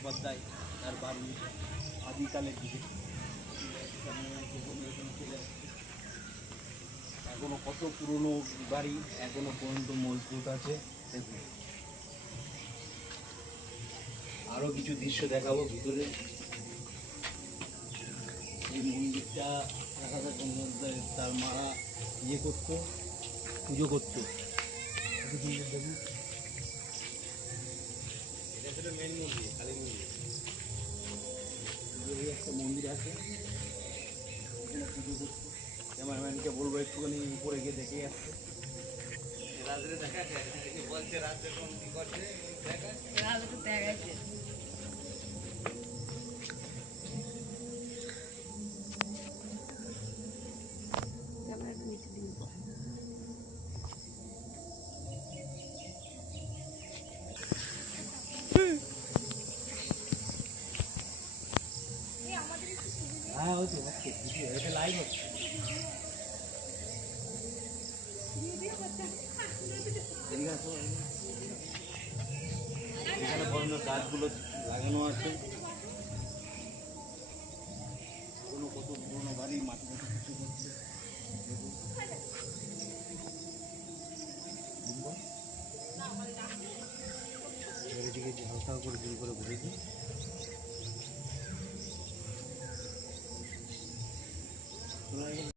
বন্দ্যোপাধ্যায় তার বাড়ি আদিকালের দিকে এখনো কত পুরনো বাড়ি, এখনো পর্যন্ত মজবুত আছে। দেখুন আরো কিছু দৃশ্য দেখাবো ভিতরে। এই মন্দিরটা রাখাদার বন্দ্যোপাধ্যায় তার মারা ইয়ে করতো, পুজো করতো। দেখুন এটা ছিল মেন মন্দির, কালী মন্দির। একটা মন্দির আছে, পুজো করতো। ক্যামেরাম্যানকে বলবো একটুখানি উপরে গিয়ে দেখে আসছে। রাত্রে দেখা যায় বলছে, রাত্রে কোন কি করছে রাত্রে দেখাচ্ছে। হ্যাঁ হচ্ছে এটা লাইভ হচ্ছে। এখানে বিভিন্ন গাছগুলো লাগানো আছে। কোনো কত পুরোনো বাড়ি, মাটি মাটি কিছু করছে। এদিকে হালকা করে জোর করে ঘুরেছি।